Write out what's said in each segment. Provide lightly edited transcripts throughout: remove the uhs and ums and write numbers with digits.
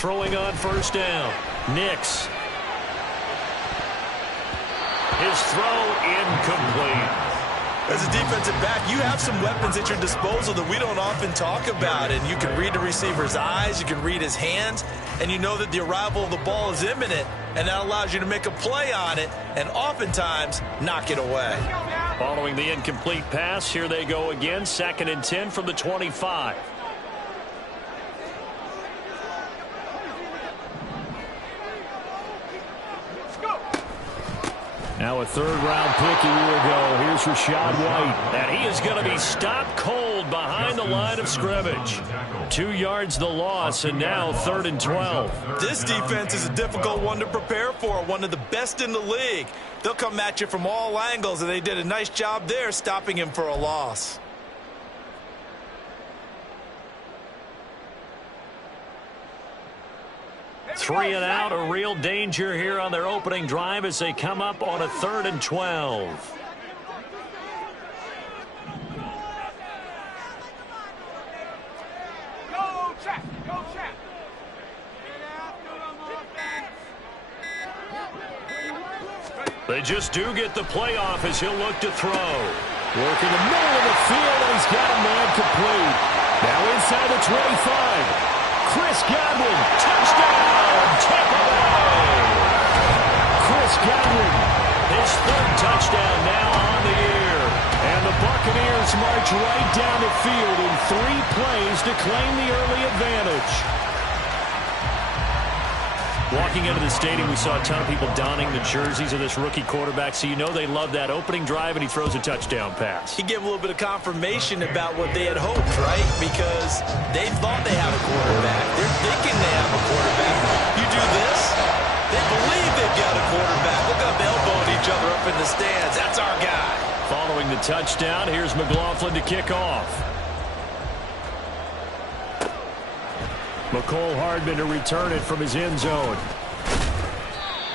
throwing on first down. Nix. His throw incomplete. As a defensive back, you have some weapons at your disposal that we don't often talk about. And you can read the receiver's eyes, you can read his hands, and you know that the arrival of the ball is imminent, and that allows you to make a play on it and oftentimes knock it away. Following the incomplete pass, here they go again. 2nd and 10 from the 25. Now a third-round pick a year ago. Here's Rachaad White. And he is going to be stopped cold behind the line of scrimmage. 2 yards the loss, and now 3rd and 12. This defense is a difficult one to prepare for, one of the best in the league. They'll come at you from all angles, and they did a nice job there stopping him for a loss. Three and out, a real danger here on their opening drive as they come up on a 3rd and 12. They just do get the playoff as he'll look to throw. Work in the middle of the field, and he's got a man complete. Now inside the 25. Chris Godwin, touchdown, Tampa Bay. Chris Godwin, his 3rd touchdown now on the year. And the Buccaneers march right down the field in 3 plays to claim the early advantage. Walking into the stadium, we saw a ton of people donning the jerseys of this rookie quarterback, so you know they love that opening drive, and he throws a touchdown pass. He gave a little bit of confirmation about what they had hoped, right? Because they thought they had a quarterback. They're thinking they have a quarterback. You do this, they believe they've got a quarterback. Look up, elbowing each other up in the stands. That's our guy. Following the touchdown, here's McLaughlin to kick off. McCole Hardman to return it from his end zone.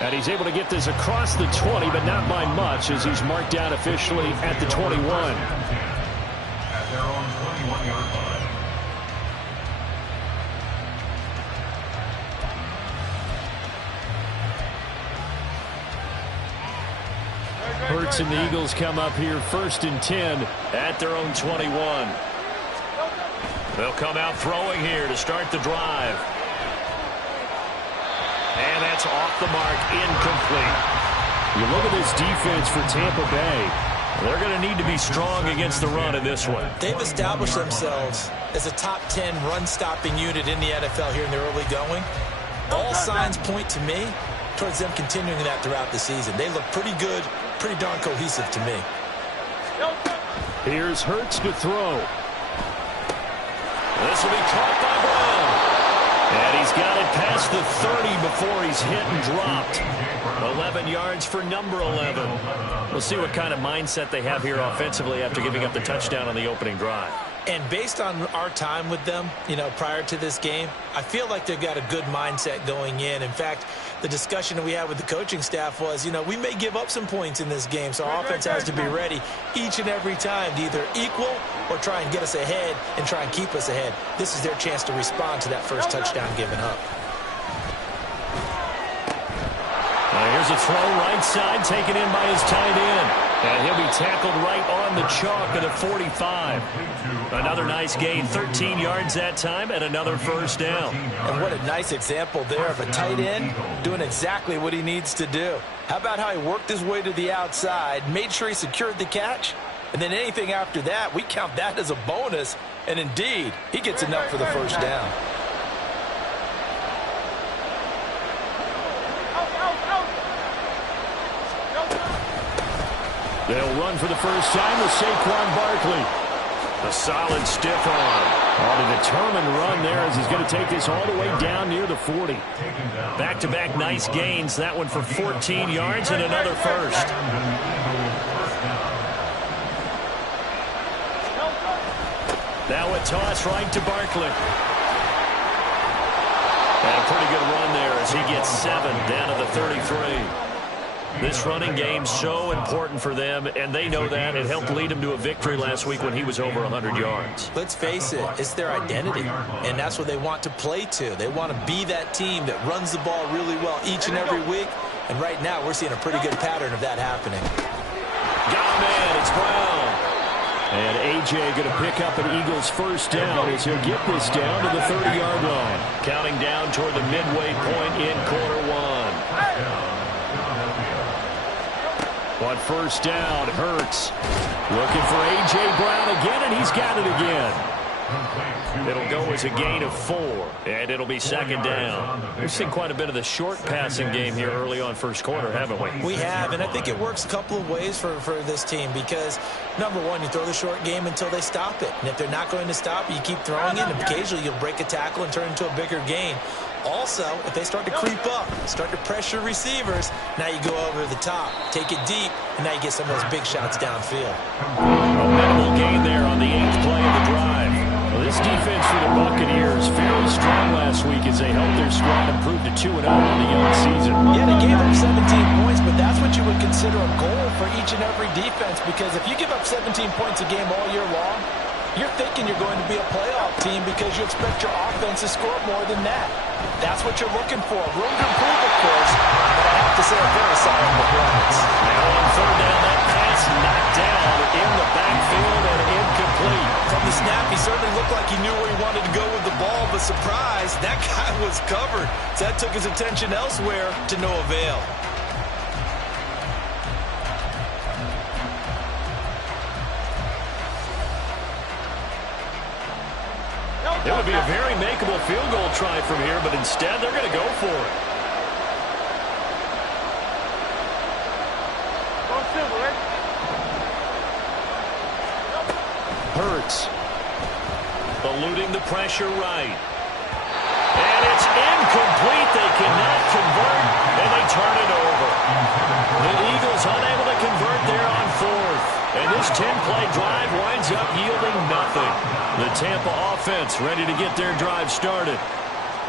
And he's able to get this across the 20, but not by much, as he's marked down officially at the 21. At their own 21-yard line. Hurts and the Eagles come up here 1st and 10 at their own 21. They'll come out throwing here to start the drive. And that's off the mark, incomplete. You look at this defense for Tampa Bay. They're going to need to be strong against the run in this one. They've established themselves as a top 10 run-stopping unit in the NFL here in the early going. All signs point to me towards them continuing that throughout the season. They look pretty good, pretty darn cohesive to me. Here's Hurts to throw. This will be caught by Brown. And he's got it past the 30 before he's hit and dropped. 11 yards for number 11. We'll see what kind of mindset they have here offensively after giving up the touchdown on the opening drive. And based on our time with them, prior to this game, I feel like they've got a good mindset going in. In fact, the discussion that we had with the coaching staff was, we may give up some points in this game, so our offense has to be ready each and every time to either equal or try and get us ahead and try and keep us ahead. This is their chance to respond to that first touchdown given up. Here's a throw right side taken in by his tight end. And he'll be tackled right on the chalk at the 45. Another nice gain, 13 yards that time, and another first down. And what a nice example there of a tight end doing exactly what he needs to do. How about how he worked his way to the outside, made sure he secured the catch, and then anything after that, we count that as a bonus. And indeed, he gets enough for the first down. They'll run for the first time with Saquon Barkley. A solid stiff arm. On a determined run there as he's going to take this all the way down near the 40. Back-to-back nice gains. That one for 14 yards and another first. Now a toss right to Barkley. And a pretty good run there as he gets 7 down to the 33. This running game's so important for them, and they know that. It helped lead them to a victory last week when he was over 100 yards. Let's face it, it's their identity, and that's what they want to play to. They want to be that team that runs the ball really well each and every week, and right now we're seeing a pretty good pattern of that happening. Got a man, it's Brown. And A.J. going to pick up an Eagles first down as he'll get this down to the 30-yard line. Counting down toward the midway point in quarter one. On first down, Hurts looking for A.J. Brown again, and he's got it again. It'll go as a gain of 4, and it'll be second down. We've seen quite a bit of the short passing game here early on first quarter, haven't we? We have, and I think it works a couple of ways for this team because, number one, you throw the short game until they stop it. And if they're not going to stop it, you keep throwing it, and occasionally you'll break a tackle and turn into a bigger gain. Also, if they start to creep up, start to pressure receivers, now you go over the top, take it deep, and now you get some of those big shots downfield. A minimal gain there on the 8th play of the drive. Well, this defense for the Buccaneers fairly strong last week as they helped their squad improve to 2-0 on the young season. Yeah, they gave up 17 points, but that's what you would consider a goal for each and every defense because if you give up 17 points a game all year long, you're thinking you're going to be a playoff team because you expect your offense to score more than that. That's what you're looking for. Room to improve, of course, but I have to say a very solid performance. Now on third down, that pass knocked down in the backfield and incomplete. From the snap, he certainly looked like he knew where he wanted to go with the ball, but surprise, that guy was covered. So that took his attention elsewhere to no avail. It would be a very makeable field goal try from here, but instead they're going to go for it. Hurts. Eluding the pressure right. And it's incomplete. They cannot convert, and they turn it over. The Eagles unable to convert there on 4th. And this 10-play drive winds up yielding nothing. The Tampa offense ready to get their drive started.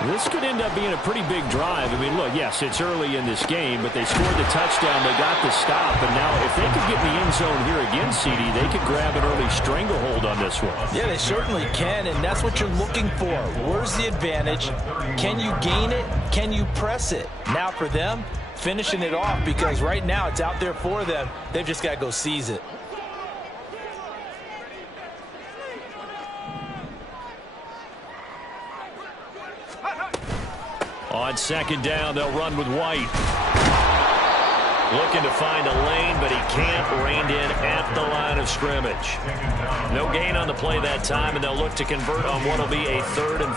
This could end up being a pretty big drive. I mean, look, yes, it's early in this game, but they scored the touchdown. They got the stop. And now if they could get in the end zone here again, CD, they could grab an early stranglehold on this one. Yeah, they certainly can, and that's what you're looking for. Where's the advantage? Can you gain it? Can you press it? Now for them, finishing it off because right now it's out there for them. They've just got to go seize it. On second down, they'll run with White. Looking to find a lane, but he can't. Reined in at the line of scrimmage. No gain on the play that time, and they'll look to convert on what will be a 3rd and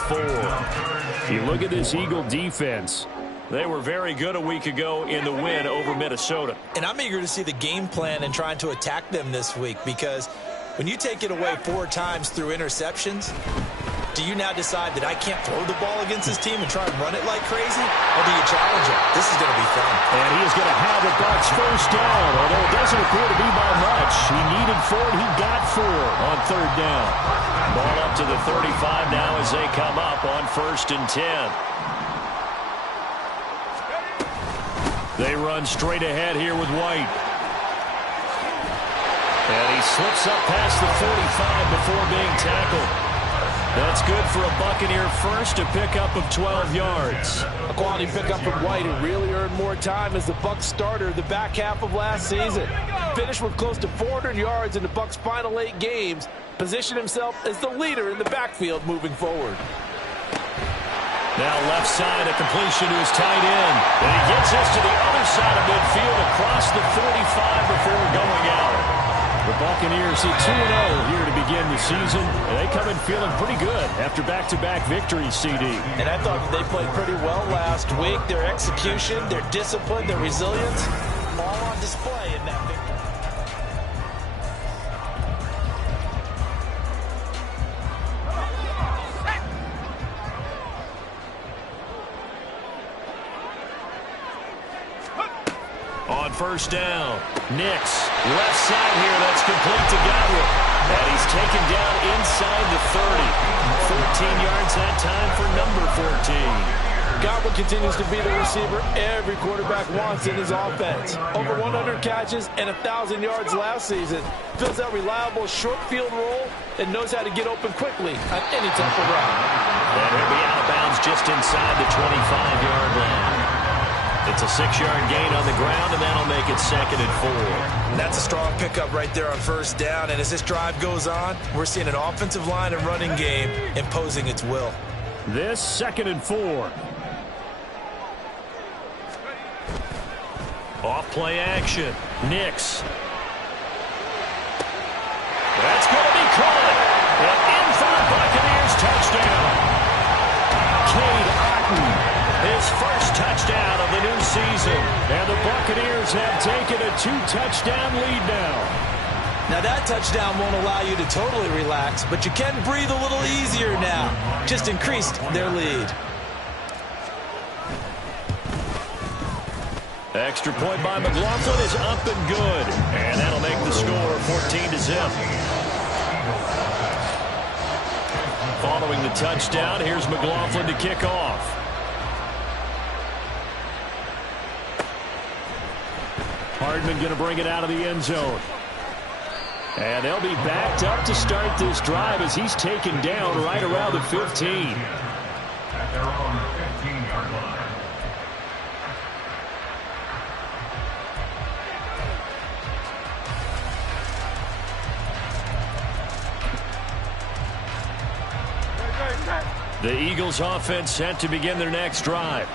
4. You look at this Eagle defense. They were very good a week ago in the win over Minnesota. And I'm eager to see the game plan and trying to attack them this week because when you take it away 4 times through interceptions, do you now decide that I can't throw the ball against this team and try and run it like crazy? Or do you challenge it? This is going to be fun. And he is going to have the Bucs first down, although it doesn't appear to be by much. He needed 4, and he got 4 on 3rd down. Ball up to the 35 now as they come up on 1st and 10. They run straight ahead here with White. And he slips up past the 45 before being tackled. That's good for a Buccaneer first, a pickup of 12 yards. A quality pickup from White, who really earned more time as the Bucs starter the back half of last season. Finished with close to 400 yards in the Bucs' final 8 games. Positioned himself as the leader in the backfield moving forward. Now left side, a completion to his tight end. And he gets this to the other side of midfield across the 45 before going out. The Buccaneers hit 2-0 here to begin the season. They come in feeling pretty good after back-to-back victories, CD. And I thought they played pretty well last week. Their execution, their discipline, their resilience, all on display in that victory. On first down, Nix, left side here, that's complete to Godwin. And he's taken down inside the 30. 14 yards that time for number 14. Godwin Godwin continues to be the receiver every quarterback wants in his offense. Over 100 catches and 1,000 yards last season. Fills that reliable short field role and knows how to get open quickly on any type of route. And he'll be out of bounds just inside the 25-yard line. It's a 6-yard gain on the ground, and that'll make it 2nd and 4. That's a strong pickup right there on first down. And as this drive goes on, we're seeing an offensive line and running game imposing its will. This 2nd and 4. Off play action. Nix. That's going to be caught. And in for the Buccaneers touchdown. Cade Otton, his first touchdown of the new season. And the Buccaneers have taken a 2-touchdown lead now. Now that touchdown won't allow you to totally relax, but you can breathe a little easier now. Just increased their lead. Extra point by McLaughlin is up and good. And that'll make the score 14-0. Following the touchdown, here's McLaughlin to kick off. Hardman going to bring it out of the end zone. And they'll be backed up to start this drive as he's taken down right around the 15. At their own 15-yard line. The Eagles offense set to begin their next drive.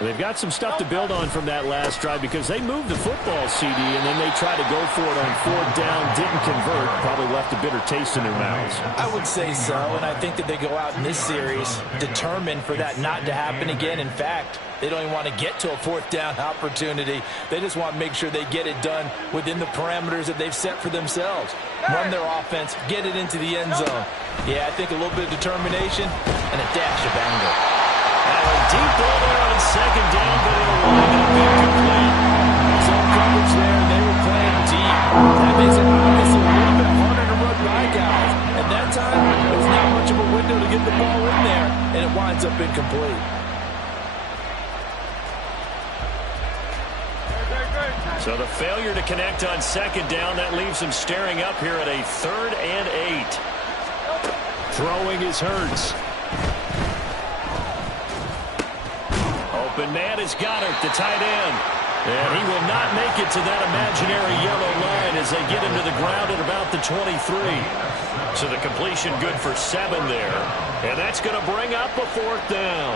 They've got some stuff to build on from that last drive because they moved the football, CD, and then they tried to go for it on 4th down, didn't convert, probably left a bitter taste in their mouths. I would say so, and I think that they go out in this series determined for that not to happen again. In fact, they don't even want to get to a 4th down opportunity. They just want to make sure they get it done within the parameters that they've set for themselves. Run their offense, get it into the end zone. Yeah, I think a little bit of determination and a dash of anger. Deep ball there on 2nd down, but it'll wind up incomplete. Zone coverage there, and they were playing deep. That makes it obviously a little bit harder to run by guys. At that time, there's not much of a window to get the ball in there, and it winds up incomplete. So the failure to connect on 2nd down, that leaves him staring up here at a 3rd and 8. Throwing is Hurts. Open man has got it, the tight end. And he will not make it to that imaginary yellow line as they get him to the ground at about the 23. So the completion good for 7 there. And that's going to bring up a 4th down.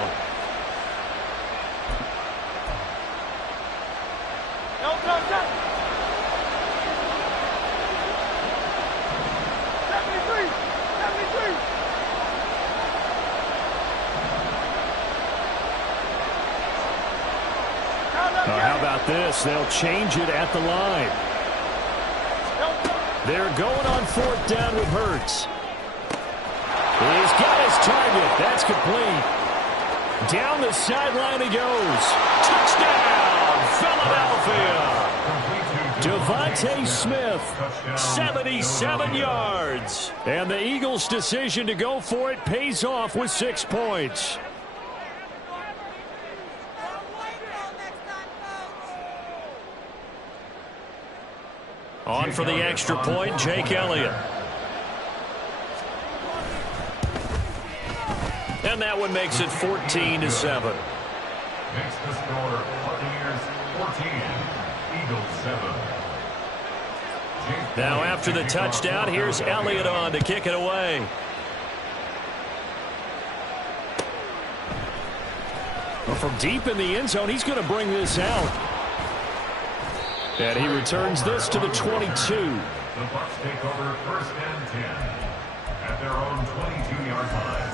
How about this? They'll change it at the line. They're going on 4th down with Hurts. He's got his target. That's complete. Down the sideline he goes. Touchdown, Philadelphia. Devontae Smith, 77 yards. And the Eagles' decision to go for it pays off with 6 points. On for the extra point, Jake Elliott. And that one makes it 14-7. Makes the score Buccaneers 14, Eagles 7. Now after the touchdown, here's Elliott on to kick it away. Well, from deep in the end zone, he's going to bring this out. And he returns this to the 22. The Bucs take over 1st and 10 at their own 22-yard line.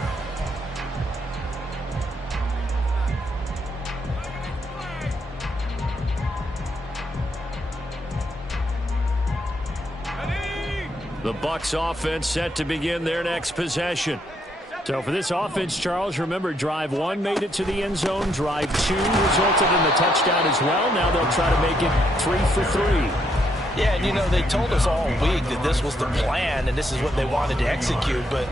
The Bucs offense set to begin their next possession. So for this offense, Charles, remember, drive 1 made it to the end zone. Drive 2 resulted in the touchdown as well. Now they'll try to make it 3 for 3. Yeah, and you know, they told us all week that this was the plan and this is what they wanted to execute, but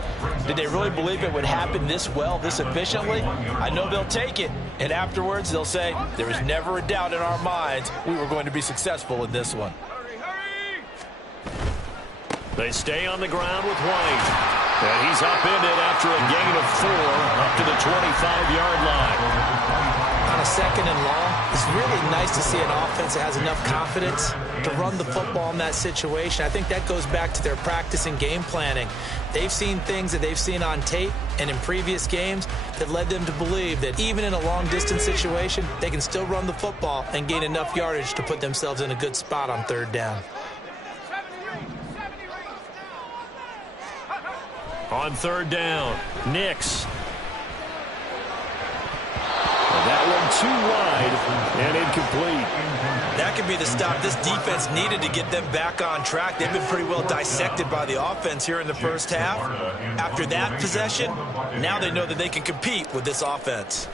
did they really believe it would happen this well, this efficiently? I know they'll take it, and afterwards they'll say, there was never a doubt in our minds we were going to be successful in this one. They stay on the ground with White. And he's upended after a gain of 4 up to the 25-yard line. On a second and long, it's really nice to see an offense that has enough confidence to run the football in that situation. I think that goes back to their practice and game planning. They've seen things that they've seen on tape and in previous games that led them to believe that even in a long-distance situation, they can still run the football and gain enough yardage to put themselves in a good spot on third down. On third down, Nix. That one too wide and incomplete. That could be the stop this defense needed to get them back on track. They've been pretty well dissected by the offense here in the first half. After that possession, now they know that they can compete with this offense.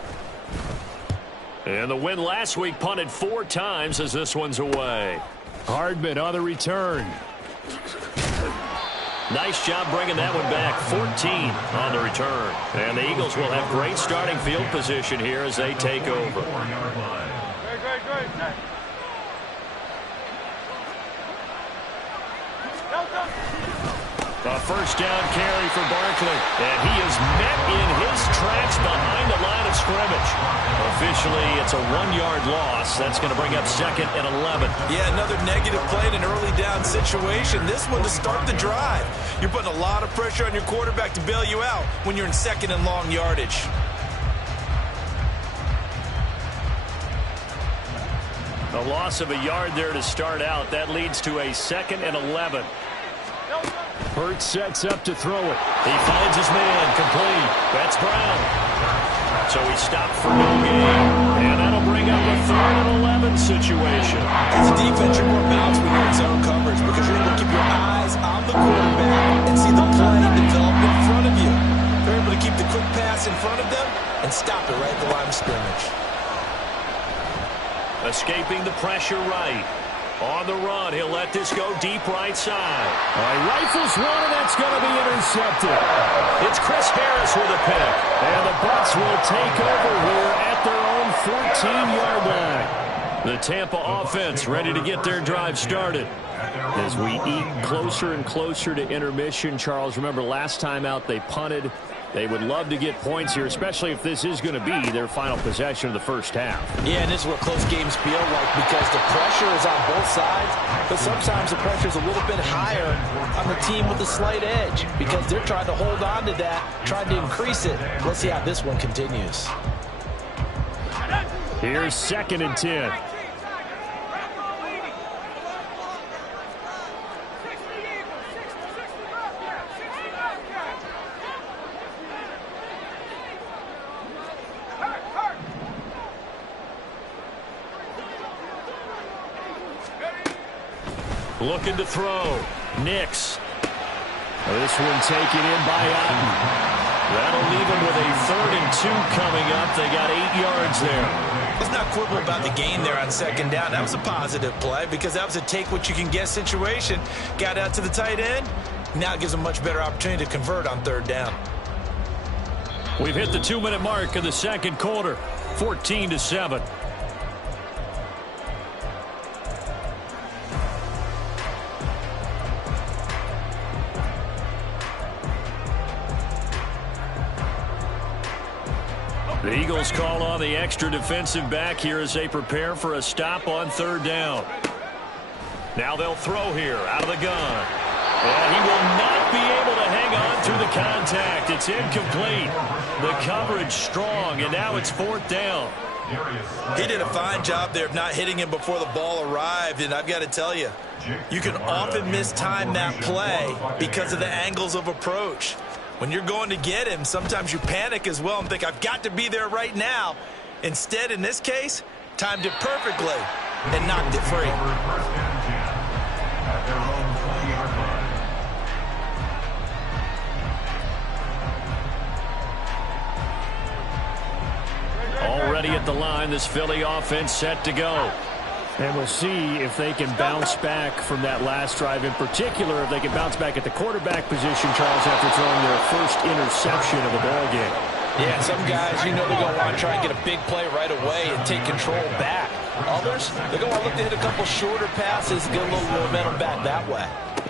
And the win last week punted 4 times as this one's away. Hardman on the return. Nice job bringing that one back. 14 on the return. And the Eagles will have great starting field position here as they take over. A first down carry for Barkley. And he is met in his tracks behind the line of scrimmage. Officially, it's a 1-yard loss. That's going to bring up 2nd and 11. Yeah, another negative play in an early down situation. This one to start the drive. You're putting a lot of pressure on your quarterback to bail you out when you're in 2nd and long yardage. A loss of a yard there to start out. That leads to a 2nd and 11. Hurts sets up to throw it. He finds his man, complete. That's Brown. So he stopped for no gain. And that'll bring up a 3rd and 11 situation. As a defense, you're more balanced when you're in zone coverage because you're able to keep your eyes on the quarterback and see the play develop in front of you. They're able to keep the quick pass in front of them and stop it right at the line of scrimmage. Escaping the pressure right. On the run, he'll let this go deep right side. Rifles one, and that's going to be intercepted. It's Chris Harris with a pick. And the Bucs will take over here at their own 14-yard line. The Tampa offense ready to get their drive started. As we eat closer and closer to intermission, Charles, remember last time out they punted. They would love to get points here, especially if this is going to be their final possession of the first half. Yeah, and this is what close games feel like because the pressure is on both sides, but sometimes the pressure is a little bit higher on the team with a slight edge because they're trying to hold on to that, trying to increase it. Let's see how this one continues. Here's 2nd and 10. Looking to throw. Nix. This one taken in by Otten. That'll leave him with a 3rd and 2 coming up. They got 8 yards there. Let's not quibble about the gain there on 2nd down. That was a positive play because that was a take-what-you-can-get situation. Got out to the tight end. Now it gives them a much better opportunity to convert on 3rd down. We've hit the 2-minute mark of the 2nd quarter. 14-7. The Eagles call on the extra defensive back here as they prepare for a stop on 3rd down. Now they'll throw here out of the gun. And he will not be able to hang on through the contact. It's incomplete. The coverage strong, and now it's 4th down. He did a fine job there of not hitting him before the ball arrived, and I've got to tell you, you can often mistime that play because of the angles of approach. When you're going to get him, sometimes you panic as well and think, I've got to be there right now. Instead, in this case, timed it perfectly and knocked it free. Already at the line, this Philly offense set to go. And we'll see if they can bounce back from that last drive, in particular, if they can bounce back at the quarterback position, Charles, after throwing their first interception of the ball game. Yeah, some guys, they're going to want to try and get a big play right away and take control back. Others, they're going to look to hit a couple shorter passes and get a little momentum back that way.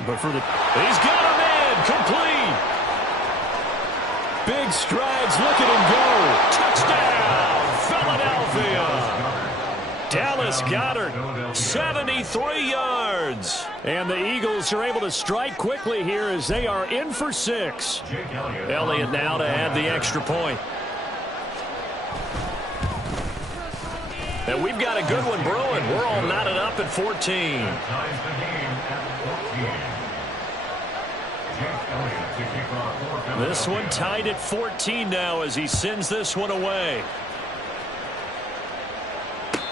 But for the... He's got him in! Complete! Big strides, look at him go! Touchdown, Philadelphia! Dallas Goedert, 73 yards. And the Eagles are able to strike quickly here as they are in for 6. Elliott now to add the extra point. And we've got a good one brewing. We're all knotted up at 14. This one tied at 14 now as he sends this one away.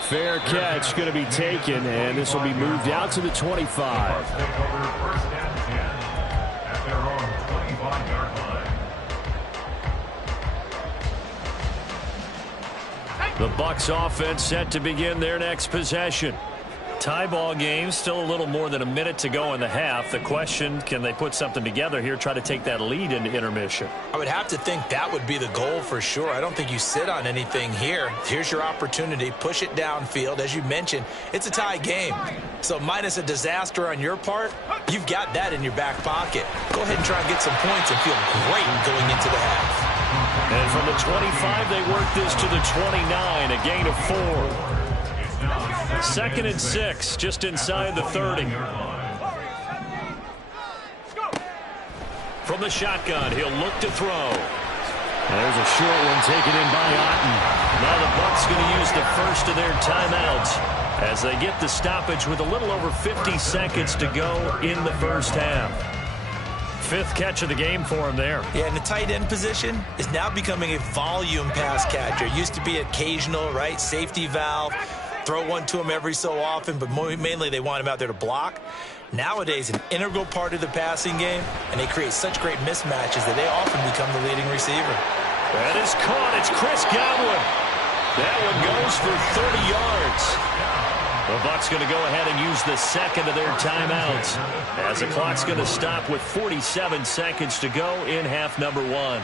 Fair catch going to be taken, and this will be moved out to the 25. The Bucs offense set to begin their next possession. Tie ball game, still a little more than a minute to go in the half. The question, can they put something together here, try to take that lead into intermission? I would have to think that would be the goal for sure. I don't think you sit on anything here. Here's your opportunity. Push it downfield. As you mentioned, it's a tie game. So minus a disaster on your part, you've got that in your back pocket. Go ahead and try and get some points and feel great going into the half. And from the 25, they work this to the 29, a gain of 4. 2nd and 6, just inside the 30. From the shotgun, he'll look to throw. There's a short one taken in by Otten. Now the Bucs going to use the first of their timeouts as they get the stoppage with a little over 50 seconds to go in the first half. 5th catch of the game for him there. Yeah, and the tight end position is now becoming a volume pass catcher. Used to be occasional, right? Safety valve. Throw one to him every so often, but mainly they want him out there to block. Nowadays, an integral part of the passing game, and they create such great mismatches that they often become the leading receiver. That is caught. It's Chris Godwin. That one goes for 30 yards. The Bucs going to go ahead and use the second of their timeouts as the clock's going to stop with 47 seconds to go in half number 1.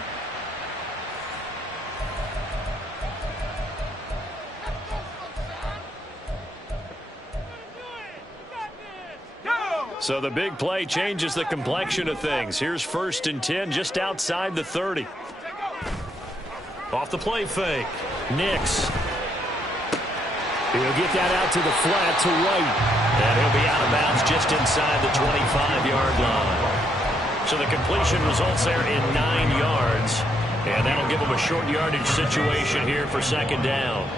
So the big play changes the complexion of things. Here's 1st and 10 just outside the 30. Off the play fake. Nix. He'll get that out to the flat to right. And he'll be out of bounds just inside the 25-yard line. So the completion results there in 9 yards. And that'll give him a short yardage situation here for 2nd down.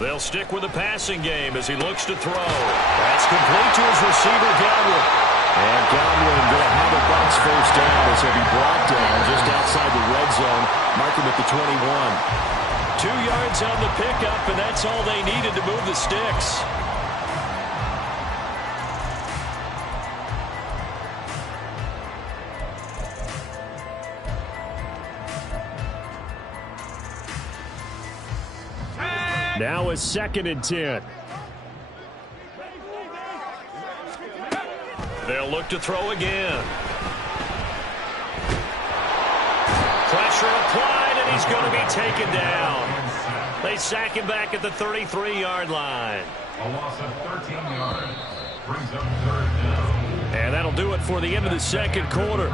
They'll stick with the passing game as he looks to throw. That's complete to his receiver, Godwin. And Godwin going to have a Bucs first down as he'll be brought down just outside the red zone. Mark him at the 21. 2 yards on the pickup, and that's all they needed to move the sticks. Now is 2nd and 10. They'll look to throw again. Pressure applied, and he's going to be taken down. They sack him back at the 33-yard line. A loss of 13 yards brings up 3rd down. And that'll do it for the end of the 2nd quarter.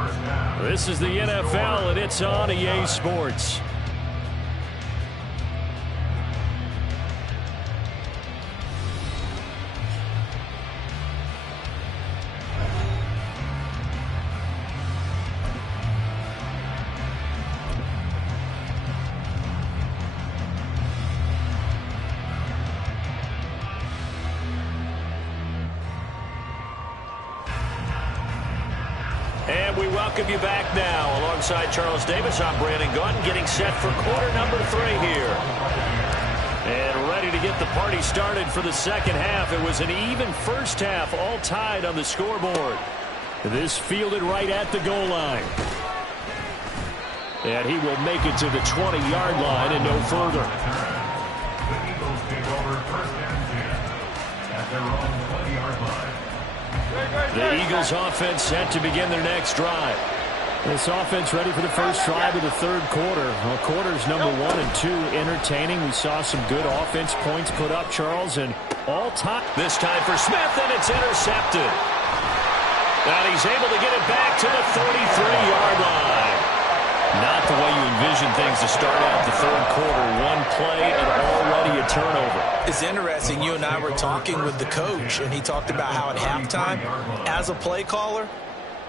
This is the NFL, and it's on EA Sports. Welcome you back now. Alongside Charles Davis, I'm Brandon Gaudin, getting set for quarter number 3 here. And ready to get the party started for the 2nd half. It was an even first half, all tied on the scoreboard. This fielded right at the goal line. And he will make it to the 20-yard line and no further. their own 20-yard line. The Eagles offense set to begin their next drive. This offense ready for the first drive of the third quarter. Well, quarters number 1 and 2 entertaining. We saw some good offense points put up, Charles, and all time. This time for Smith, and it's intercepted. And he's able to get it back to the 33-yard line. Not the way you envision things to start out the third quarter. One play and already a turnover. It's interesting. You and I were talking with the coach, and he talked about how at halftime, as a play caller,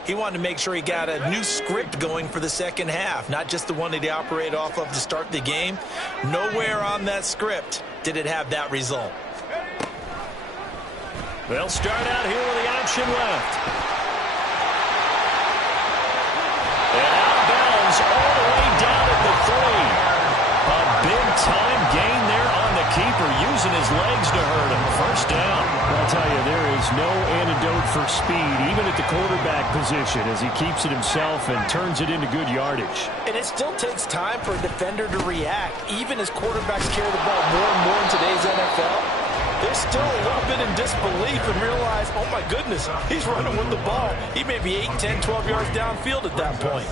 he wanted to make sure he got a new script going for the second half, not just the one that he operated off of to start the game. Nowhere on that script did it have that result. They'll start out here with the option left. And out of bounds all the way down at the 3. A big-time gain there on the keeper, using his legs to hurt him. First down. I'll tell you, there is no antidote for speed, even at the quarterback position, as he keeps it himself and turns it into good yardage. And it still takes time for a defender to react. Even as quarterbacks carry the ball more and more in today's NFL, they're still a little bit in disbelief and realize, oh my goodness, he's running with the ball. He may be 8, 10, 12 yards downfield at that point.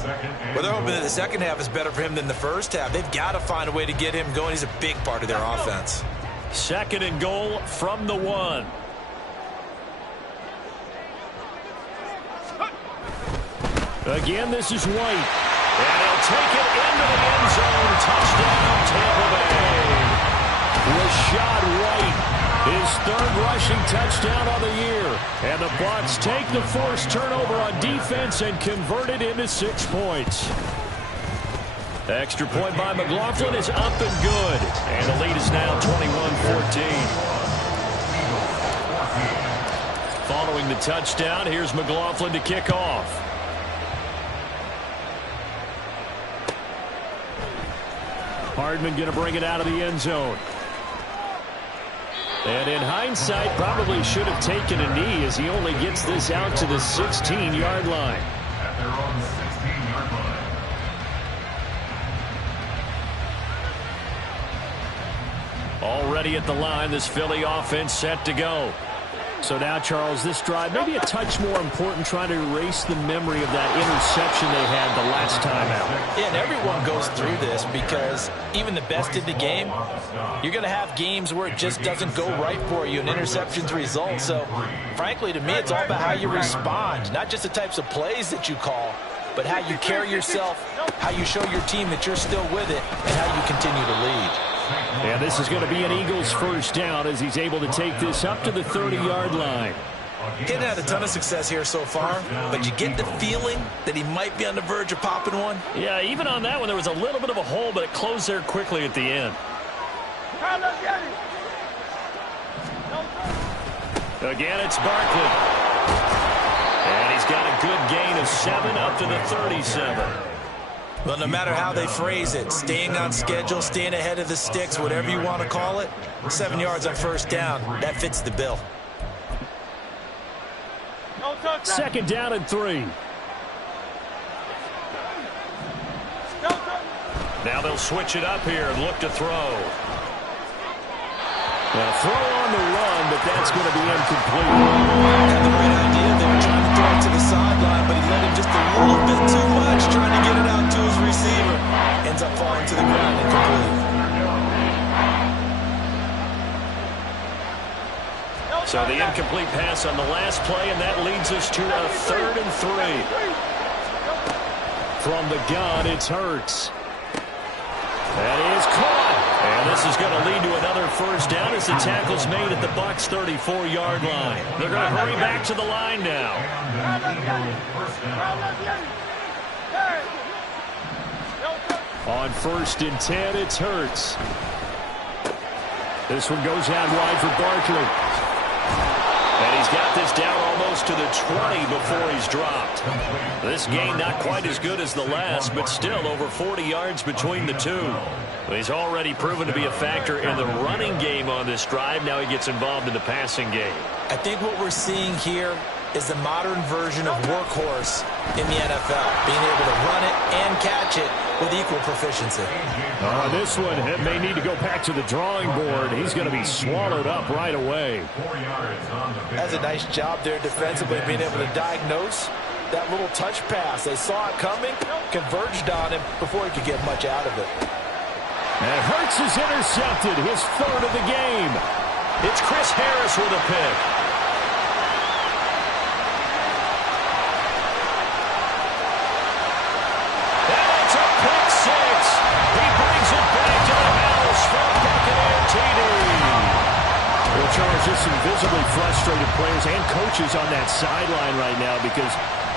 Well, they're hoping that the second half is better for him than the first half. They've got to find a way to get him going. He's a big part of their offense. Second and goal from the 1. Again, this is White. And he'll take it into the end zone. Touchdown, Tampa Bay. Rashad White, his third rushing touchdown of the year. And the Bucs take the forced turnover on defense and convert it into 6 points. Extra point by McLaughlin is up and good. And the lead is now 21-14. Following the touchdown, here's McLaughlin to kick off. Hardman going to bring it out of the end zone. And in hindsight, probably should have taken a knee as he only gets this out to the 16-yard line. At their own 16-yard line. Already at the line, this Philly offense set to go. So now, Charles, this drive maybe a touch more important, trying to erase the memory of that interception they had the last time out. Yeah, and everyone goes through this because even the best in the game, you're going to have games where it just doesn't go right for you and interceptions result. So, frankly, to me, it's all about how you respond, not just the types of plays that you call, but how you carry yourself, how you show your team that you're still with it, and how you continue to lead. And this is going to be an Eagles first down as he's able to take this up to the 30-yard line. He hasn't had a ton of success here so far, but you get the feeling that he might be on the verge of popping one. Yeah, even on that one, there was a little bit of a hole, but it closed there quickly at the end. Again, it's Barkley. And he's got a good gain of 7 up to the 37. Well, no matter how they phrase it, staying on schedule, staying ahead of the sticks, whatever you want to call it, 7 yards on first down, that fits the bill. Second down and 3. Now they'll switch it up here and look to throw. Well, throw on the run, but that's going to be incomplete. Had the right idea. They were trying to throw it to the sideline, but he let him just a little bit too much, trying to get it out to his receiver. Ends up falling to the ground incomplete. So the incomplete pass on the last play, and that leads us to a 3rd and 3. From the gun, it's Hurts. That is caught. And this is going to lead to another first down as the tackle's made at the Bucs' 34-yard line. They're going to hurry back to the line now. On 1st and 10, it's Hurts. This one goes out wide for Barkley. And he's got this down almost to the 20 before he's dropped. This gain not quite as good as the last, but still over 40 yards between the two. He's already proven to be a factor in the running game on this drive. Now he gets involved in the passing game. I think what we're seeing here is the modern version of workhorse in the NFL, being able to run it and catch it with equal proficiency. This one may need to go back to the drawing board. He's going to be swallowed up right away. That's a nice job there defensively, being able to diagnose that little touch pass. They saw it coming, converged on him before he could get much out of it. And Hurts is intercepted, his third of the game. It's Chris Harris with a pick. And it's a pick six. He brings it back to the house for Buccaneer TD. Well, Charles, just some visibly frustrated players and coaches on that sideline right now because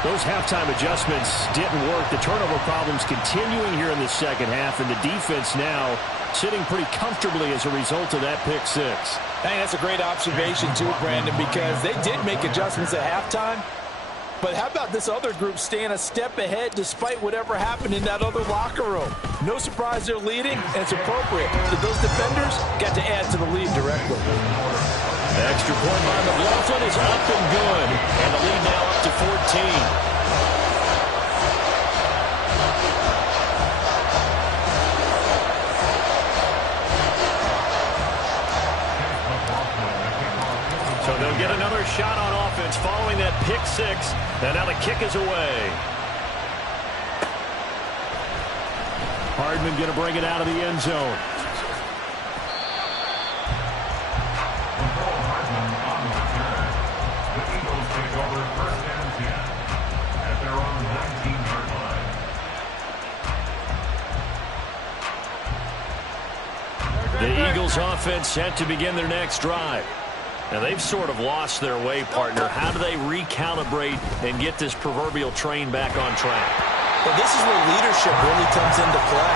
those halftime adjustments didn't work. The turnover problems continuing here in the second half, and the defense now sitting pretty comfortably as a result of that pick six. I think that's a great observation, too, Brandon, because they did make adjustments at halftime. But how about this other group staying a step ahead despite whatever happened in that other locker room? No surprise they're leading, and it's appropriate. Those defenders got to add to the lead directly. The extra point by McLaughlin is up and good. And the lead now up to 14. So they'll get another shot on offense following that pick six. And now the kick is away. Hardman going to bring it out of the end zone. The Eagles offense set to begin their next drive. Now they've sort of lost their way, partner. How do they recalibrate and get this proverbial train back on track? Well, this is where leadership really comes into play.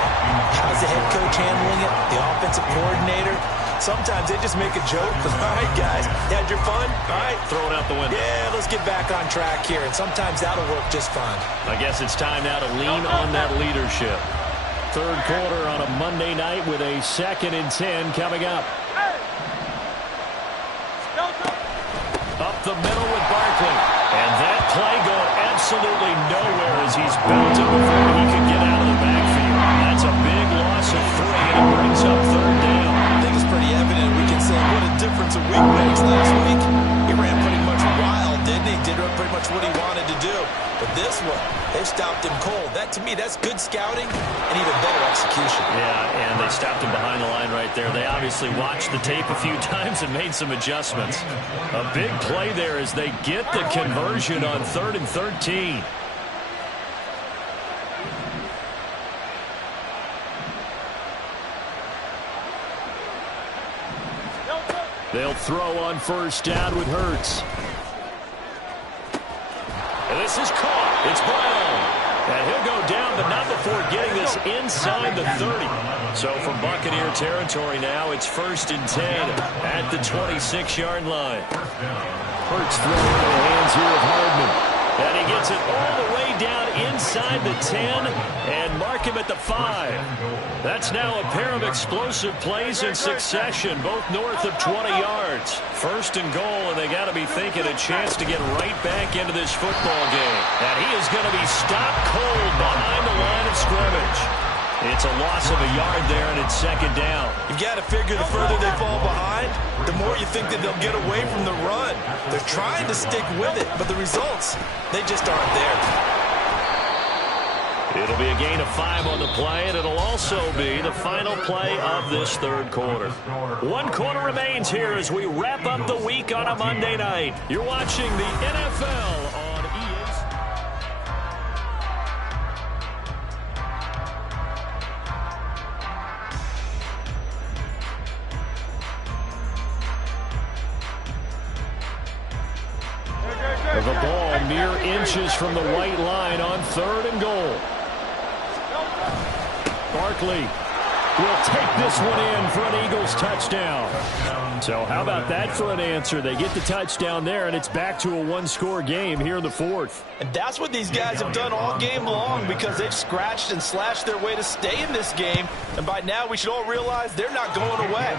How's the head coach handling it? The offensive coordinator? Sometimes they just make a joke. All right, guys, you had your fun? All right. Throw it out the window. Yeah, let's get back on track here. And sometimes that'll work just fine. I guess it's time now to lean on that leadership. Third quarter on a Monday night with a 2nd and 10 coming up. Up the middle with Barkley. And that play going absolutely nowhere as he's belted before he could get out of the backfield. That's a big loss of 3, and it brings up third down. I think it's pretty evident. We can say what a difference a week makes. Last week, he ran pretty much wild, didn't he? Did pretty much what he wanted to do. But this one, they stopped him cold. That, to me, that's good scouting and even better execution. Yeah, and they stopped him behind the line right there. They obviously watched the tape a few times and made some adjustments. A big play there as they get the conversion on 3rd and 13. They'll throw on first down with Hurts. And this is caught. It's Brown. And he'll go down, but not before getting this inside the 30. So from Buccaneer territory now, it's 1st and 10 at the 26-yard line. Hurts throwing into the hands here of Hardman. And he gets it all the way down inside the 10 and mark him at the 5. That's now a pair of explosive plays in succession, both north of 20 yards. 1st and goal, and they got to be thinking a chance to get right back into this football game. And he is going to be stopped cold behind the line of scrimmage. It's a loss of a yard there, and it's 2nd down. You've got to figure the further they fall behind, the more you think that they'll get away from the run. They're trying to stick with it, but the results, they just aren't there. It'll be a gain of 5 on the play, and it'll also be the final play of this 3rd quarter. 1 quarter remains here as we wrap up the week on a Monday night. You're watching the NFL on EA. The ball mere inches from the white line on 3rd and goal. Barkley will take this one in for an Eagles touchdown. So how about that for an answer? They get the touchdown there, and it's back to a one-score game here in the fourth. And that's what these guys have done all game long, because they've scratched and slashed their way to stay in this game. And by now, we should all realize they're not going away.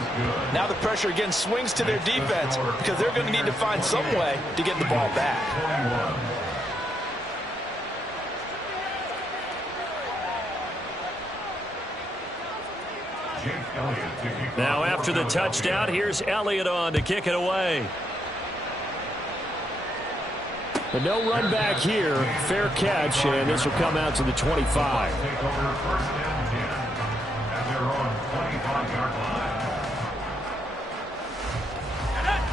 Now the pressure again swings to their defense, because they're going to need to find some way to get the ball back. Now after the touchdown, here's Elliott on to kick it away. But no run back here. Fair catch, and this will come out to the 25.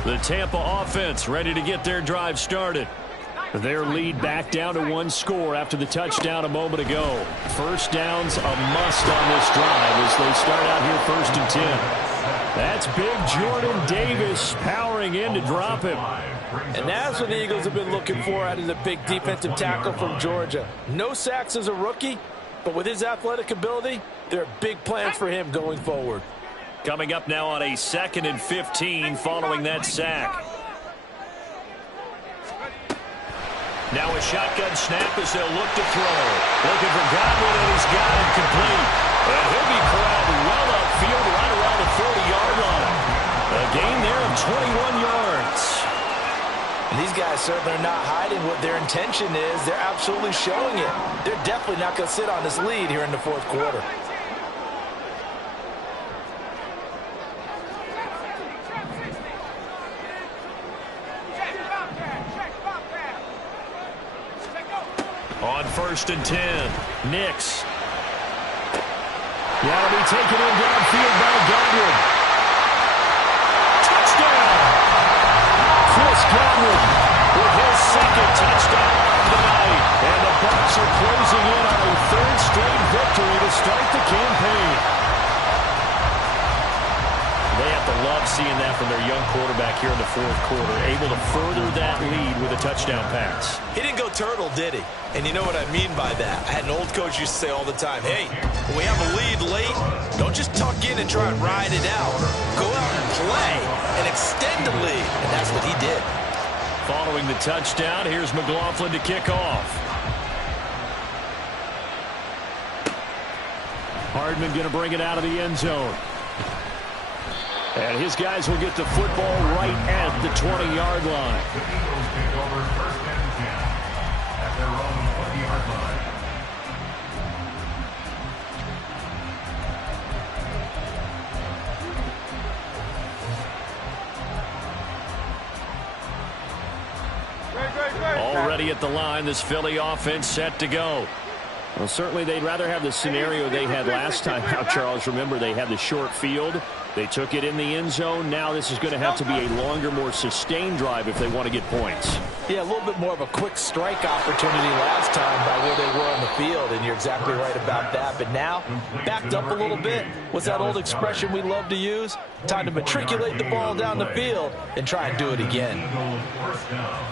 The Tampa offense ready to get their drive started. Their lead back down to one score after the touchdown a moment ago. First down's a must on this drive as they start out here 1st and 10. That's big Jordan Davis powering in to drop him. And that's what the Eagles have been looking for out of the big defensive tackle from Georgia. No sacks as a rookie, but with his athletic ability, there are big plans for him going forward. Coming up now on a 2nd and 15 following that sack. Now a shotgun snap as they'll look to throw. Looking for Godwin, and he's got it complete. And he'll be corralled well upfield right around the 40-yard line. A gain there of 21 yards. And these guys certainly are not hiding what their intention is. They're absolutely showing it. They're definitely not going to sit on this lead here in the fourth quarter. On 1st and 10, Nix. That'll be taken in downfield by Godwin. Touchdown! Chris Godwin with his 2nd touchdown of the night. And the Bucs are closing in on a 3rd straight victory to start the campaign. They have to love seeing that from their young quarterback here in the fourth quarter, able to further that lead with a touchdown pass. He didn't go turtle, did he? And you know what I mean by that. I had an old coach used to say all the time, hey, when we have a lead late, don't just tuck in and try and ride it out. Go out and play and extend the lead. And that's what he did. Following the touchdown, here's McLaughlin to kick off. Hardman going to bring it out of the end zone. And his guys will get the football right at the 20-yard line. The Eagles take over 1st and 10 at their own 20-yard line. Already at the line, this Philly offense set to go. Well, certainly they'd rather have the scenario they had last time out, Charles. Remember, they had the short field. They took it in the end zone. Now this is going to have to be a longer, more sustained drive if they want to get points. Yeah, a little bit more of a quick strike opportunity last time by where they were on the field, and you're exactly right about that. But now, backed up a little bit. What's that old expression we love to use? Time to matriculate the ball down the field and try and do it again. Eagles first down.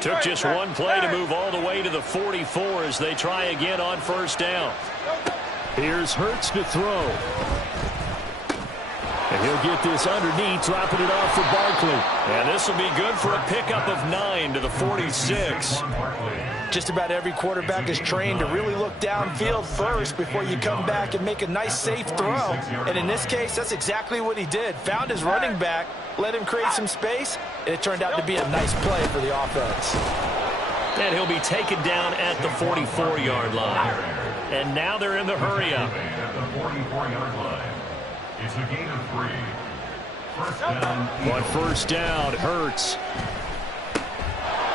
Took just one play to move all the way to the 44 as they try again on 1st down. Here's Hurts to throw. And he'll get this underneath, dropping it off for Barkley. And this will be good for a pickup of 9 to the 46. Just about every quarterback is trained to really look downfield first before you come back and make a nice, safe throw. And in this case, that's exactly what he did. Found his running back, let him create some space, and it turned out to be a nice play for the offense. And he'll be taken down at the 44-yard line. And now they're in the hurry-up. At the 44-yard line. It's a gain of 3. First down. On 1st down, Hurts.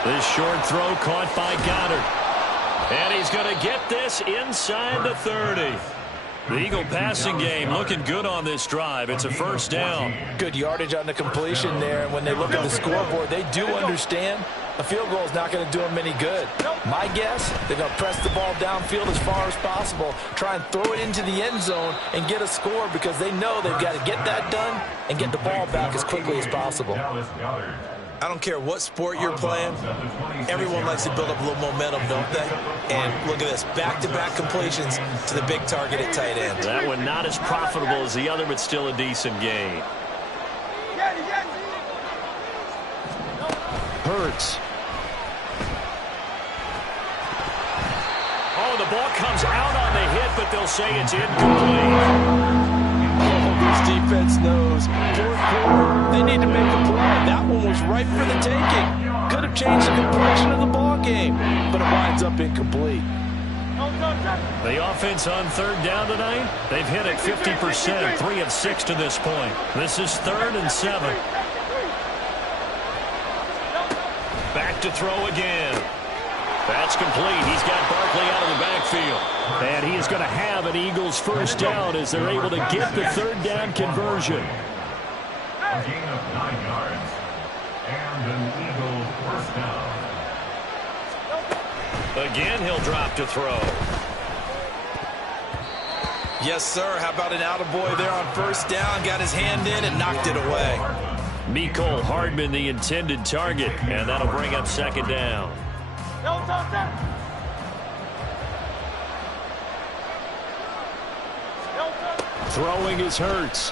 This short throw caught by Goddard. And he's going to get this inside the 30. The Eagle passing game looking good on this drive. It's a 1st down. Good yardage on the completion there. And when they look at the scoreboard, they do understand A field goal is not going to do them any good. My guess, they're going to press the ball downfield as far as possible, try and throw it into the end zone and get a score because they know they've got to get that done and get the ball back as quickly as possible. I don't care what sport you're playing. Everyone likes to build up a little momentum, don't they? And look at this, back-to-back completions to the big target at tight end. That one not as profitable as the other, but still a decent gain. Hurts. Oh, the ball comes out on the hit, but they'll say it's incomplete. Oh, this defense knows. Fourth quarter, they need to make a play. That one was ripe for the taking. Could have changed the complexion of the ball game, but it winds up incomplete. The offense on third down tonight, they've hit it 50%, 3 of 6 to this point. This is 3rd and 7. Back to throw again. That's complete. He's got Barkley out of the backfield. And he is going to have an Eagles first down as they're able to get the third down conversion. A gain of 9 yards. And an Eagle first down. Again, he'll drop to throw. Yes, sir. How about an attaboy there on first down? Got his hand in and knocked it away. Mecole Hardman, the intended target, and that'll bring up 2nd down. Throwing is Hurts.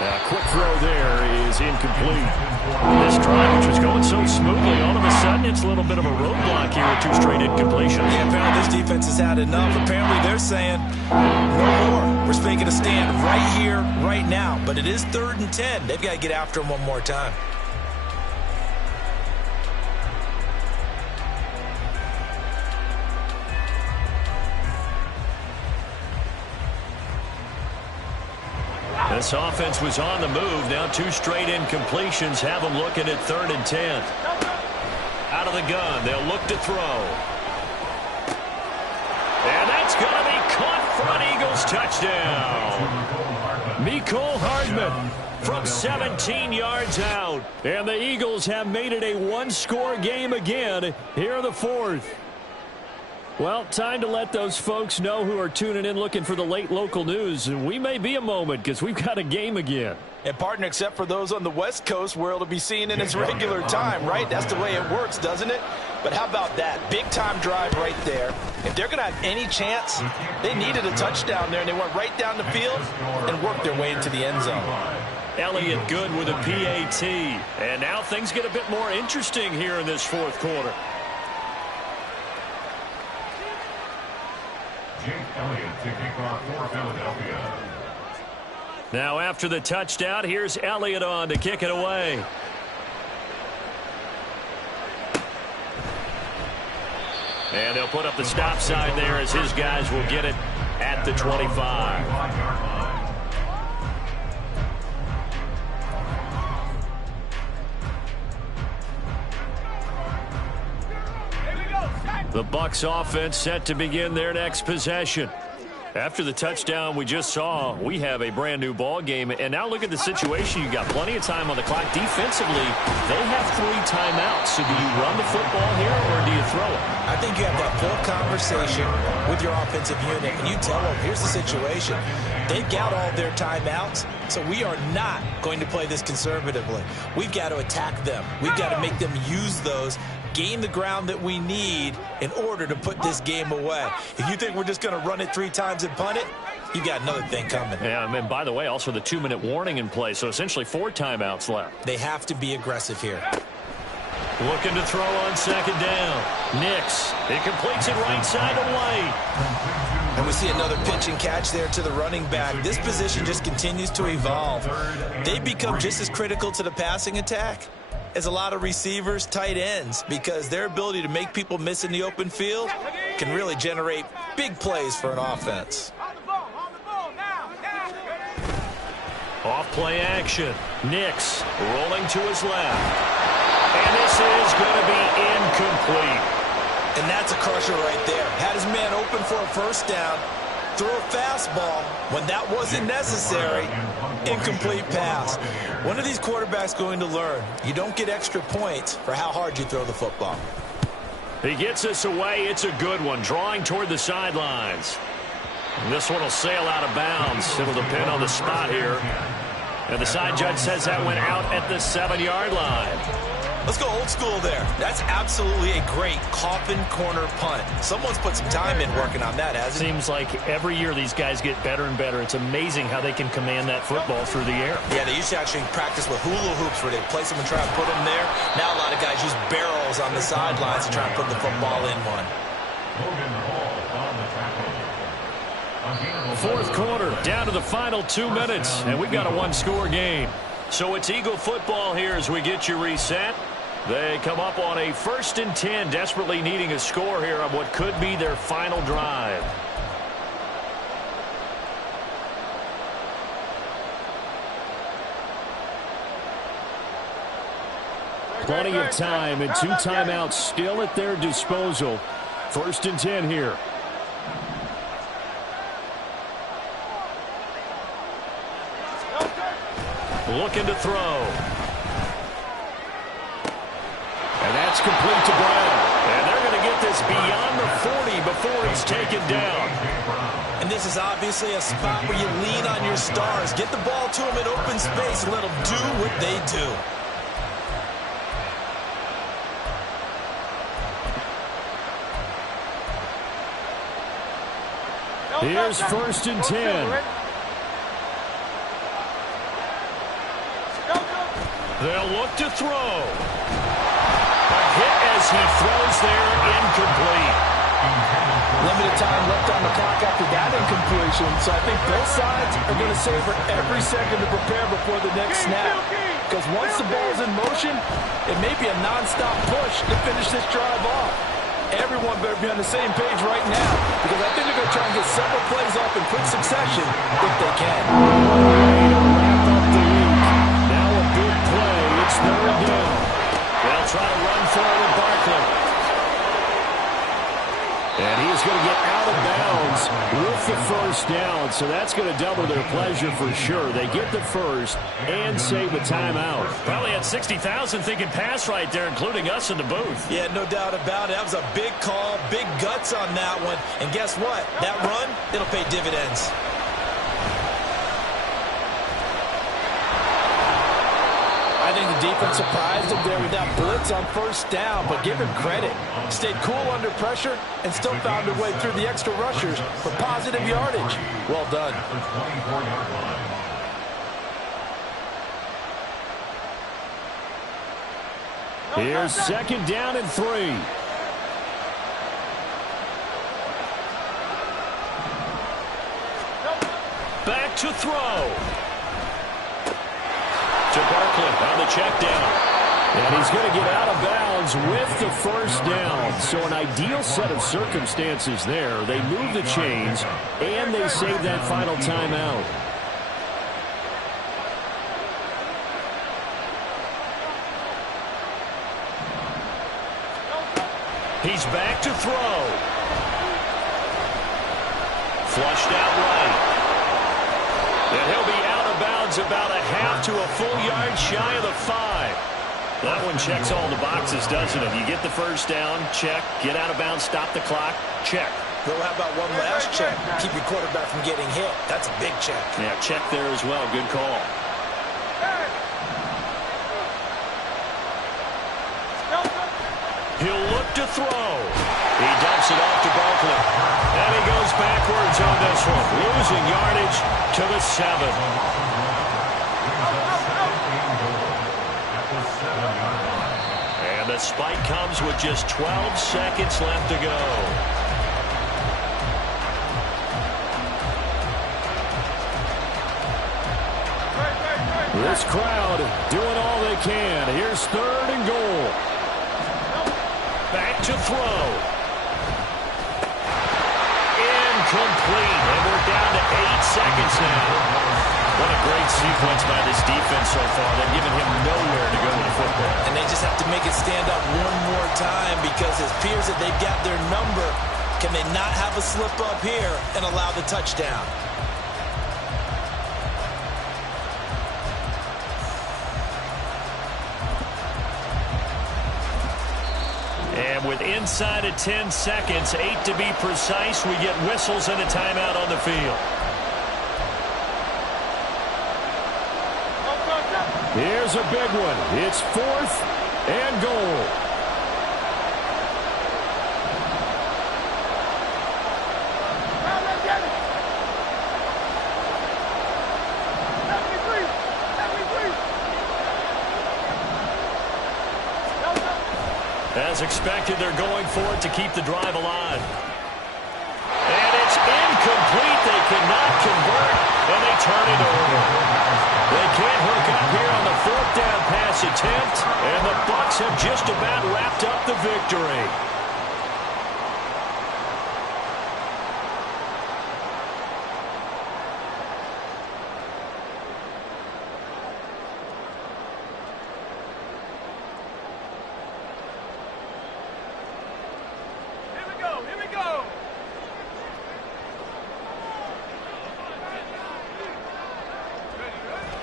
A quick throw there is incomplete. This drive, which was going so smoothly, all of a sudden it's a little bit of a roadblock here with 2 straight incompletions. Yeah, apparently this defense has had enough. Apparently they're saying, no more. We're making a stand right here, right now. But it is 3rd and 10. They've got to get after him one more time. This offense was on the move. Now 2 straight incompletions have them looking at 3rd and 10. Out of the gun, they'll look to throw. And that's going to be caught for an Eagles touchdown. Mecole Hardman From 17 yards out. And the Eagles have made it a 1-score game again here in the 4th. Well, time to let those folks know who are tuning in looking for the late local news. And we may be a moment because we've got a game again. And, partner, except for those on the West Coast where it'll be seen in its regular time, right? That's the way it works, doesn't it? But how about that? Big-time drive right there. If they're going to have any chance, they needed a touchdown there, and they went right down the field and worked their way into the end zone. Elliott Good with a PAT. And now things get a bit more interesting here in this 4th quarter. Jake Elliott to kick off for Philadelphia. Now after the touchdown, here's Elliott on to kick it away. And they'll put up the stop sign there as his guys will get it at the 25. The Bucs offense set to begin their next possession. After the touchdown we just saw, we have a brand new ball game. And now look at the situation. You got plenty of time on the clock. Defensively, they have 3 timeouts. So do you run the football here or do you throw it? I think you have that full conversation with your offensive unit, and you tell them, here's the situation. They've got all their timeouts, so we are not going to play this conservatively. We've got to attack them. We've got to make them use those, gain the ground that we need in order to put this game away. If you think we're just going to run it 3 times and punt it, you've got another thing coming. Yeah, and by the way, also the 2-minute warning in play, so essentially 4 timeouts left. They have to be aggressive here. Looking to throw on 2nd down. Nix. He completes it right side to White. And we see another pitch and catch there to the running back. This position just continues to evolve. They become just as critical to the passing attack as a lot of receivers, tight ends, because their ability to make people miss in the open field can really generate big plays for an offense. Off play action. Nix rolling to his left. And this is going to be incomplete. And that's a crusher right there. Had his man open for a first down, threw a fastball when that wasn't necessary. Incomplete pass. When are these quarterbacks going to learn? You don't get extra points for how hard you throw the football. He gets us away. It's a good one. Drawing toward the sidelines. This one will sail out of bounds. It'll depend on the spot here. And the side judge says that went out at the 7-yard line. Let's go old school there. That's absolutely a great coffin corner punt. Someone's put some time in working on that, hasn't it? Seems like every year these guys get better and better. It's amazing how they can command that football through the air. Yeah, they used to actually practice with hula hoops where they place them and try to put them there. Now a lot of guys use barrels on the sidelines to try and put the football in one. Fourth quarter, down to the final 2 minutes, and we've got a one-score game. So it's Eagle football here as we get you reset. They come up on a 1st and 10, desperately needing a score here on what could be their final drive. Plenty of time and 2 timeouts still at their disposal. 1st and 10 here. Looking to throw. And that's complete to Brown. And they're going to get this beyond the 40 before he's taken down. And this is obviously a spot where you lean on your stars. Get the ball to them in open space and let them do what they do. Here's 1st and 10. They'll look to throw. A hit as he throws there, incomplete. Limited time left on the clock after that incompletion, so I think both sides are going to savor every second to prepare before the next snap. Because once the ball's in motion, it may be a non-stop push to finish this drive off. Everyone better be on the same page right now, because I think they're going to try and get several plays off in quick succession if they can. It's 3rd down. They'll try to run forward Barkley. And he's going to get out of bounds with the 1st down, so that's going to double their pleasure for sure. They get the 1st and save a timeout. Probably had 60,000 thinking pass right there, including us in the booth. Yeah, no doubt about it. That was a big call, big guts on that one. And guess what? That run, it'll pay dividends. I think the defense surprised him there with that blitz on 1st down, but give him credit. Stayed cool under pressure and still found a way through the extra rushers for positive yardage. Well done. Here's 2nd down and 3. Back to throw. To Barkley on the check down. And he's going to get out of bounds with the 1st down. So an ideal set of circumstances there. They move the chains, and they save that final timeout. He's back to throw. Flushed out right. And he'll be out of bounds about a half to a full yard shy of the 5. That one checks all the boxes, doesn't it? You get the 1st down, check. Get out of bounds, stop the clock, check. Well, how about one last check? Keep your quarterback from getting hit. That's a big check. Yeah, check there as well. Good call. He'll look to throw. He dumps it off to Barkley. And he goes backwards on this one. Losing yardage to the 7. And the spike comes with just 12 seconds left to go. This crowd doing all they can. Here's 3rd and goal. Back to throw. Incomplete. And we're down to 8 seconds now. What a great sequence by this defense so far. They've given him nowhere to go with the football. And they just have to make it stand up one more time because it appears that they've got their number. Can they not have a slip up here and allow the touchdown? And with inside of 10 seconds, 8 to be precise, we get whistles and a timeout on the field. Here's a big one. It's 4th and goal. As expected, they're going for it to keep the drive alive. And it's incomplete. They cannot convert, and they turn it over. They can't hook up here on the 4th down pass attempt, and the Bucs have just about wrapped up the victory.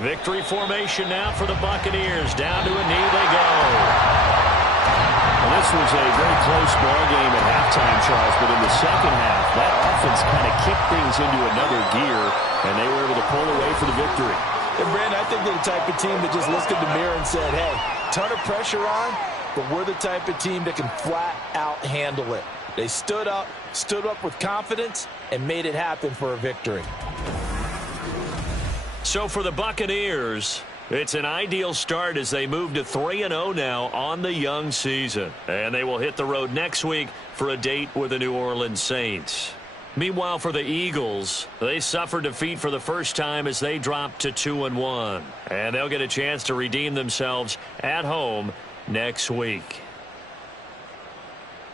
Victory formation now for the Buccaneers. Down to a knee they go. Well, this was a very close ball game at halftime, Charles, but in the second half, that offense kind of kicked things into another gear, and they were able to pull away for the victory. And, Brandon, I think they're the type of team that just looked in the mirror and said, hey, ton of pressure on, but we're the type of team that can flat out handle it. They stood up with confidence, and made it happen for a victory. So for the Buccaneers, it's an ideal start as they move to 3-0 now on the young season. And they will hit the road next week for a date with the New Orleans Saints. Meanwhile, for the Eagles, they suffered defeat for the first time as they dropped to 2-1. And they'll get a chance to redeem themselves at home next week.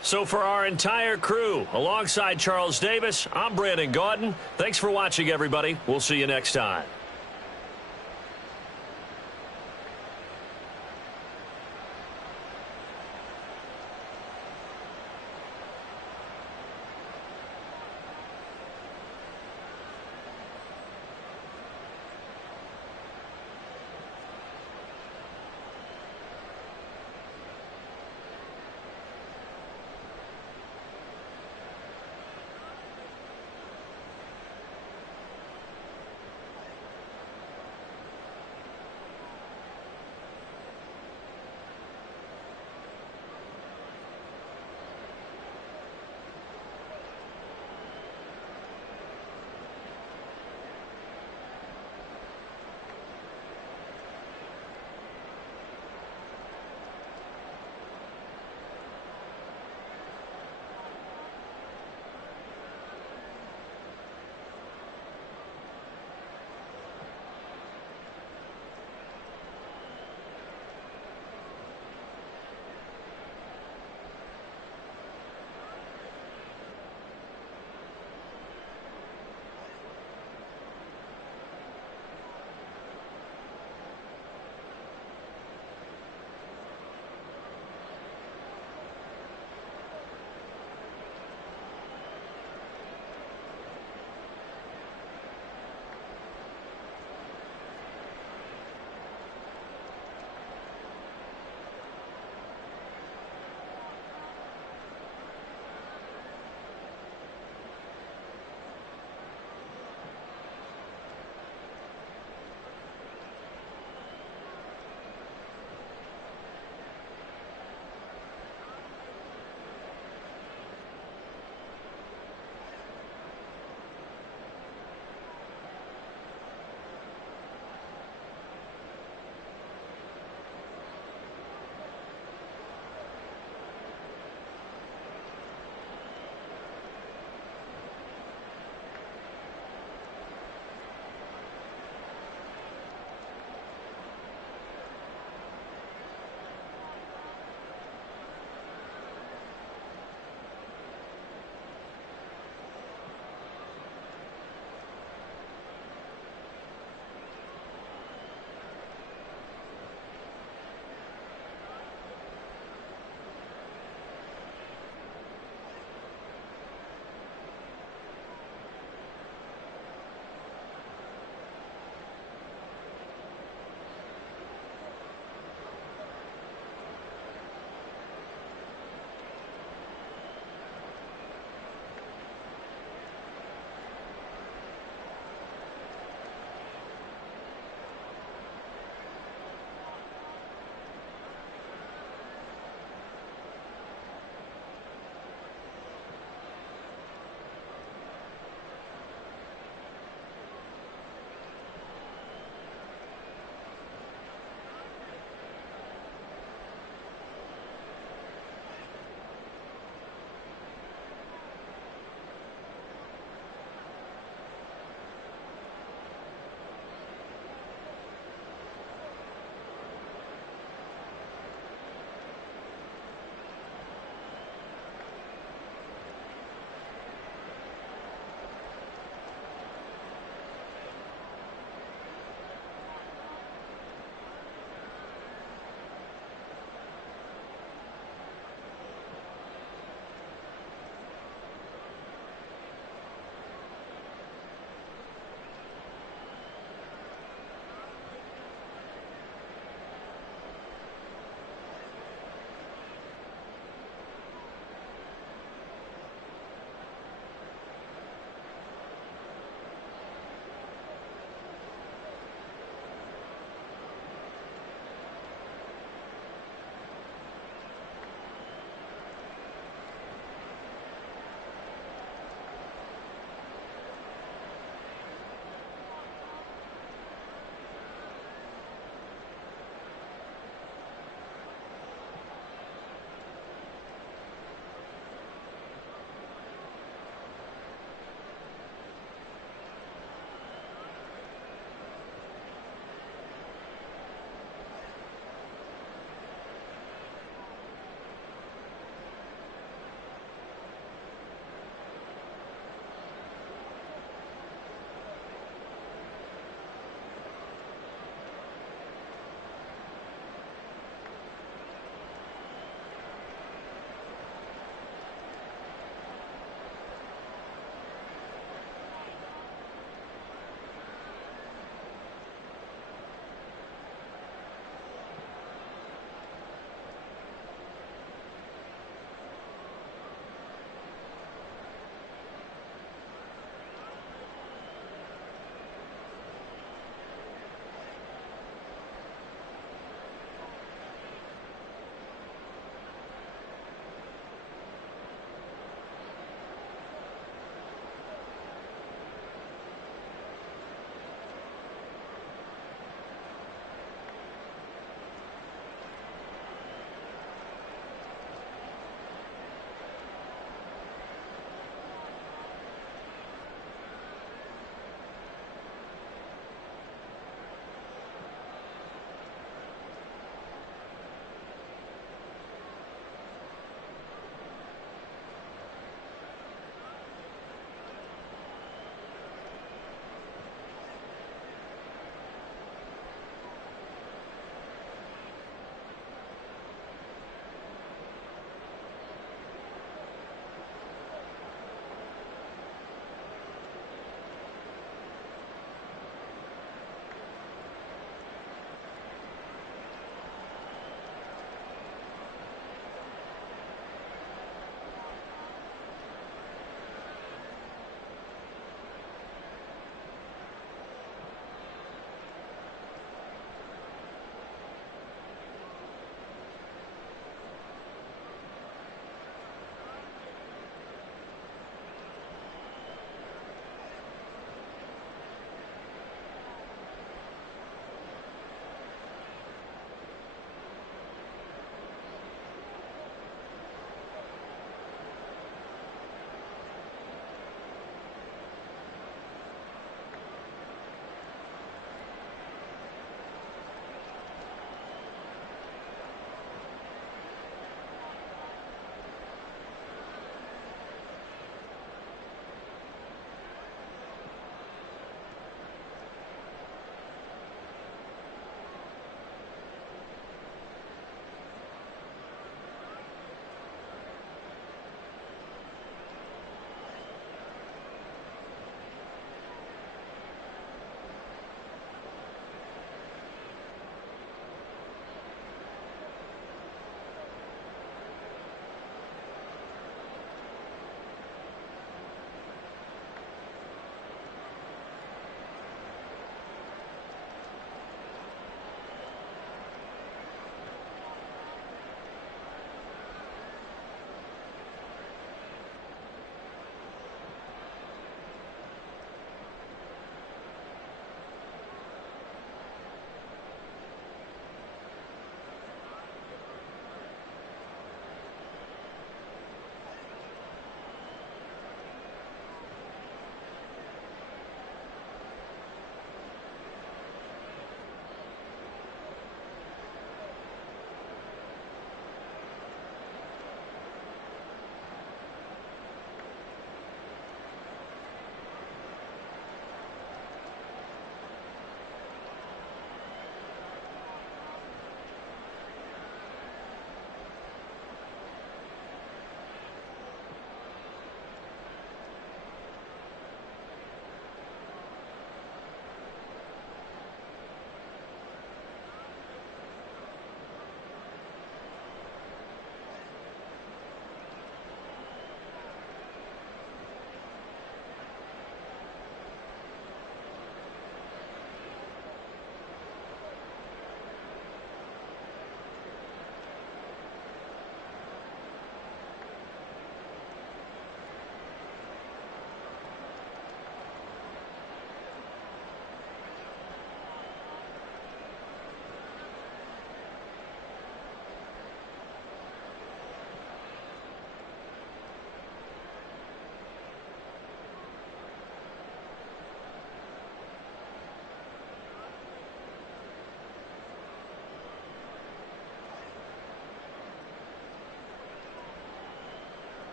So for our entire crew, alongside Charles Davis, I'm Brandon Gaudin. Thanks for watching, everybody. We'll see you next time.